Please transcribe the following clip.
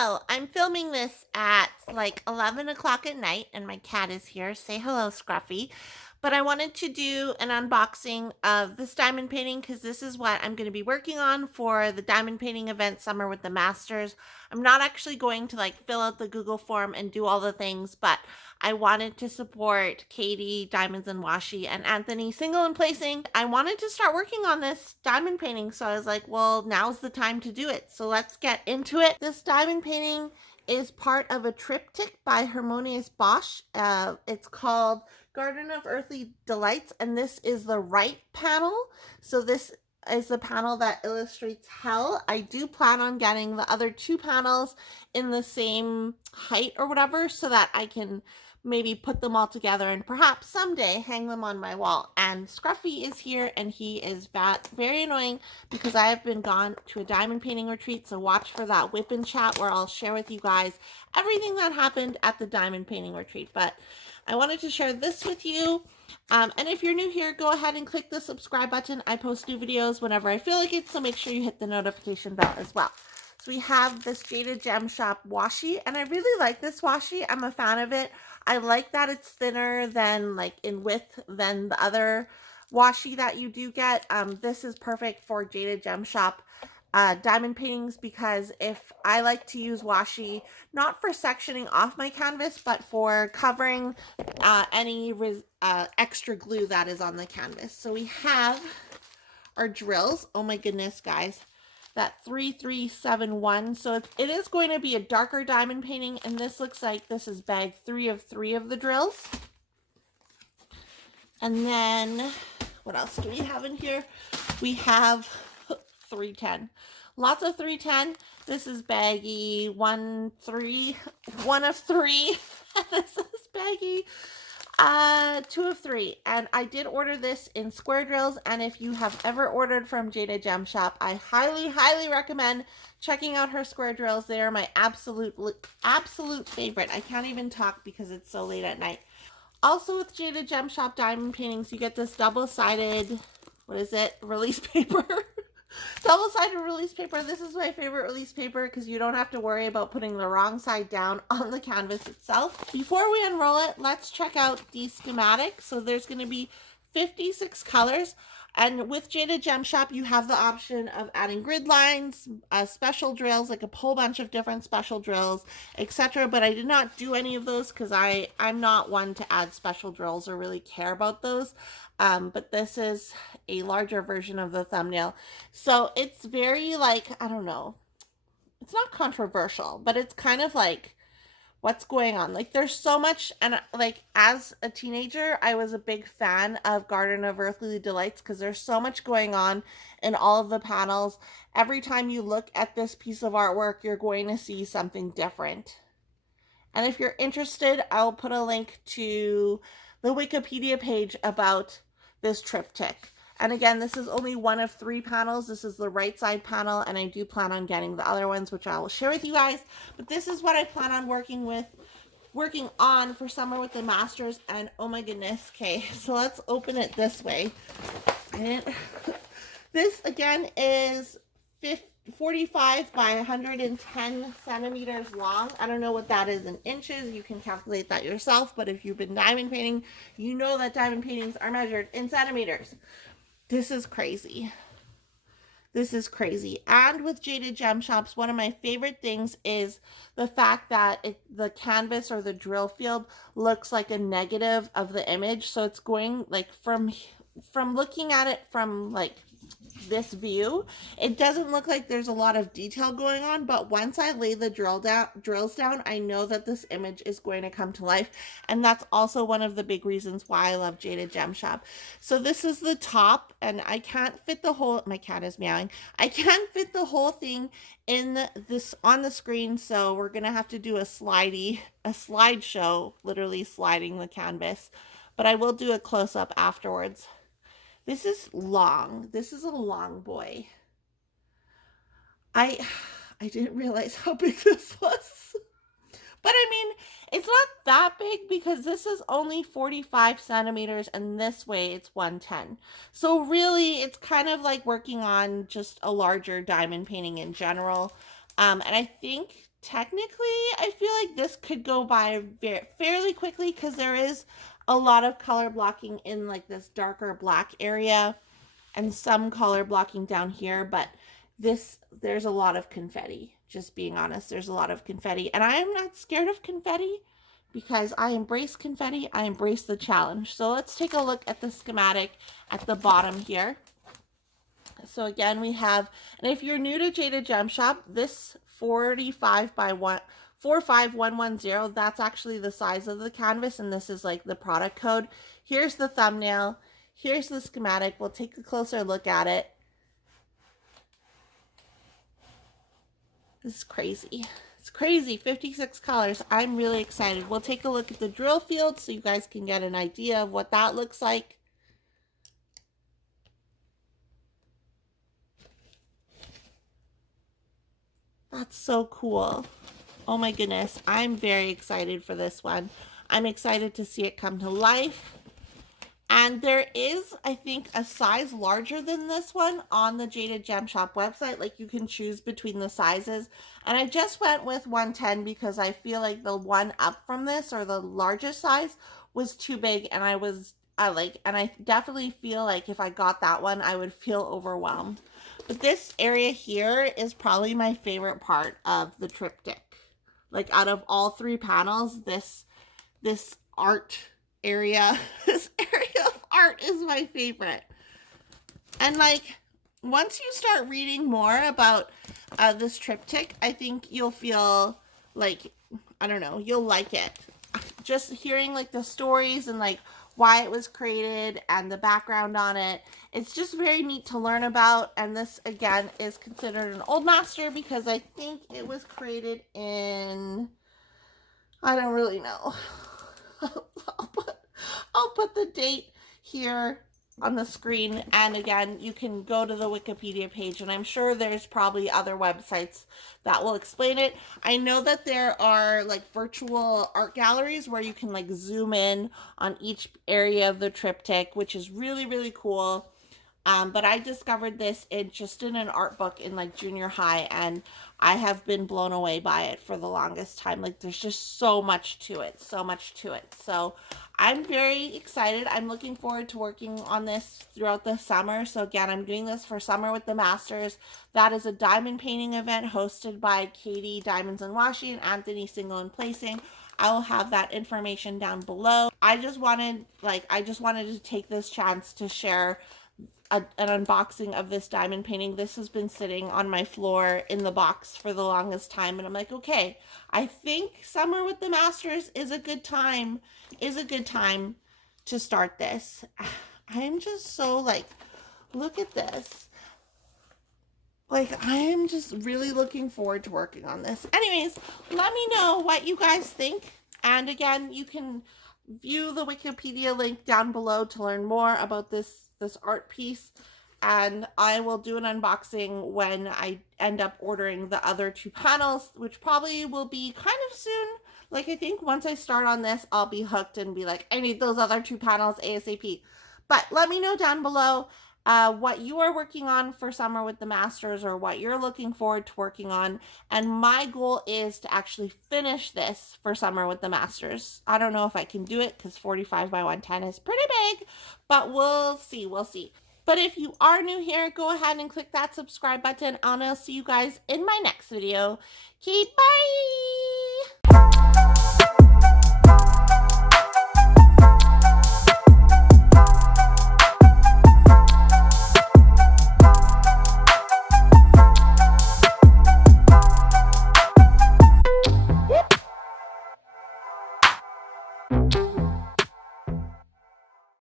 Hello, I'm filming this at like 11 o'clock at night, and my cat is here. Say hello, Scruffy. But I wanted to do an unboxing of this diamond painting because this is what I'm going to be working on for the diamond painting event Summer with the Masters. I'm not actually going to like fill out the Google form and do all the things, but I wanted to support Katie, Diamonds and Washi, and Anthony Single and Placing. I wanted to start working on this diamond painting, so I was like, well, now's the time to do it. So let's get into it. This diamond painting is part of a triptych by Hieronymus Bosch. It's called Garden of Earthly Delights, and this is the right panel. So this is the panel that illustrates hell. I do plan on getting the other two panels in the same height or whatever so that I can maybe put them all together and perhaps someday hang them on my wall. And Scruffy is here, and he is very annoying because I have been gone to a diamond painting retreat, so watch for that whip and chat where I'll share with you guys everything that happened at the diamond painting retreat. But I wanted to share this with you. And if you're new here, go ahead and click the subscribe button. I post new videos whenever I feel like it, so make sure you hit the notification bell as well. So we have this Jaded Gem Shop washi, and I really like this washi. I'm a fan of it. I like that it's thinner than like in width than the other washi that you do get. This is perfect for Jaded Gem Shop diamond paintings because if I like to use washi not for sectioning off my canvas but for covering any extra glue that is on the canvas. So we have our drills. Oh my goodness, guys, that 3371. So it is going to be a darker diamond painting, and this looks like this is bag 3 of 3 of the drills. And then what else do we have in here? We have 310. Lots of 310. This is baggy 1 of 3. This is baggy 2 of 3. And I did order this in square drills, and if you have ever ordered from Jaded Gem Shop, I highly recommend checking out her square drills. They are my absolute favorite. I can't even talk because it's so late at night. Also with Jaded Gem Shop diamond paintings, you get this double-sided, what is it, release paper. Double-sided release paper. This is my favorite release paper because you don't have to worry about putting the wrong side down on the canvas itself. Before we unroll it, let's check out the schematic. So there's going to be 56 colors. And with Jaded Gem Shop, you have the option of adding grid lines, special drills, like a whole bunch of different special drills, etc. But I did not do any of those because I'm not one to add special drills or really care about those. But this is a larger version of the thumbnail. So it's very like, I don't know, it's not controversial, but it's kind of like, what's going on? Like there's so much, and like as a teenager, I was a big fan of Garden of Earthly Delights because there's so much going on in all of the panels. Every time you look at this piece of artwork, you're going to see something different. And if you're interested, I'll put a link to the Wikipedia page about this triptych. And again, this is only 1 of 3 panels. This is the right side panel, and I do plan on getting the other ones, which I will share with you guys. But this is what I plan on working on for Summer with the Masters. And oh my goodness. Okay, so let's open it this way. This again is 45 by 110 centimeters long. I don't know what that is in inches. You can calculate that yourself, but if you've been diamond painting, you know that diamond paintings are measured in centimeters. This is crazy. This is crazy. And with Jaded Gem Shops, one of my favorite things is the fact that the canvas or the drill field looks like a negative of the image. So it's going like from looking at it from like this view, it doesn't look like there's a lot of detail going on, but once I lay the drills down, I know that this image is going to come to life. And that's also one of the big reasons why I love Jaded Gem Shop. So this is the top, and I can't fit the whole, my cat is meowing, I can't fit the whole thing in this on the screen, so we're gonna have to do a slideshow, literally sliding the canvas, but I will do a close-up afterwards. This is long. This is a long boy. I didn't realize how big this was. But I mean, it's not that big because this is only 45 centimeters and this way it's 110. So really, it's kind of like working on just a larger diamond painting in general. And I think technically, I feel like this could go by fairly quickly because there is a lot of color blocking in like this darker black area and some color blocking down here, but there's a lot of confetti. Just being honest, there's a lot of confetti, and I am not scared of confetti because I embrace confetti. I embrace the challenge. So let's take a look at the schematic at the bottom here. So again, we have, and if you're new to Jaded Gem Shop, this 45 by 45110, that's actually the size of the canvas, and this is like the product code. Here's the thumbnail. Here's the schematic. We'll take a closer look at it. This is crazy. It's crazy. 56 colors. I'm really excited. We'll take a look at the drill field so you guys can get an idea of what that looks like. That's so cool. Oh my goodness. I'm very excited for this one. I'm excited to see it come to life. And there is, I think, a size larger than this one on the Jaded Gem Shop website. Like, you can choose between the sizes. And I just went with 110 because I feel like the one up from this, or the largest size, was too big. And I definitely feel like if I got that one, I would feel overwhelmed. But this area here is probably my favorite part of the triptych. Like, out of all three panels, this art area, this area of art is my favorite. And like, once you start reading more about this triptych, I think you'll feel like, I don't know, you'll like it. Just hearing like the stories and like why it was created and the background on it, it's just very neat to learn about. And this again is considered an old master because I think it was created in, I don't really know. I'll put the date here on the screen, and again, you can go to the Wikipedia page, and I'm sure there's probably other websites that will explain it. I know that there are like virtual art galleries where you can like zoom in on each area of the triptych, which is really, really cool. But I discovered this in an art book in like junior high, and I have been blown away by it for the longest time. Like, there's just so much to it, so much to it. So I'm very excited. I'm looking forward to working on this throughout the summer. So again, I'm doing this for Summer with the Masters. That is a diamond painting event hosted by Katie Diamonds and Washi and Anthony Single and Placing. I will have that information down below. I just wanted to take this chance to share an unboxing of this diamond painting. This has been sitting on my floor in the box for the longest time, and I'm like, okay, I think Summer with the Masters is a good time to start this. I'm just so like, look at this. Like, I am just really looking forward to working on this. Anyways, let me know what you guys think. And again, you can view the Wikipedia link down below to learn more about this art piece. And I will do an unboxing when I end up ordering the other two panels, which probably will be kind of soon. Like, I think once I start on this, I'll be hooked and be like, I need those other two panels ASAP. But let me know down below what you are working on for Summer with the Masters, or what you're looking forward to working on. And my goal is to actually finish this for Summer with the Masters. I don't know if I can do it because 45 by 110 is pretty big, but we'll see. But if you are new here, go ahead and click that subscribe button, and I'll see you guys in my next video. Okay, bye!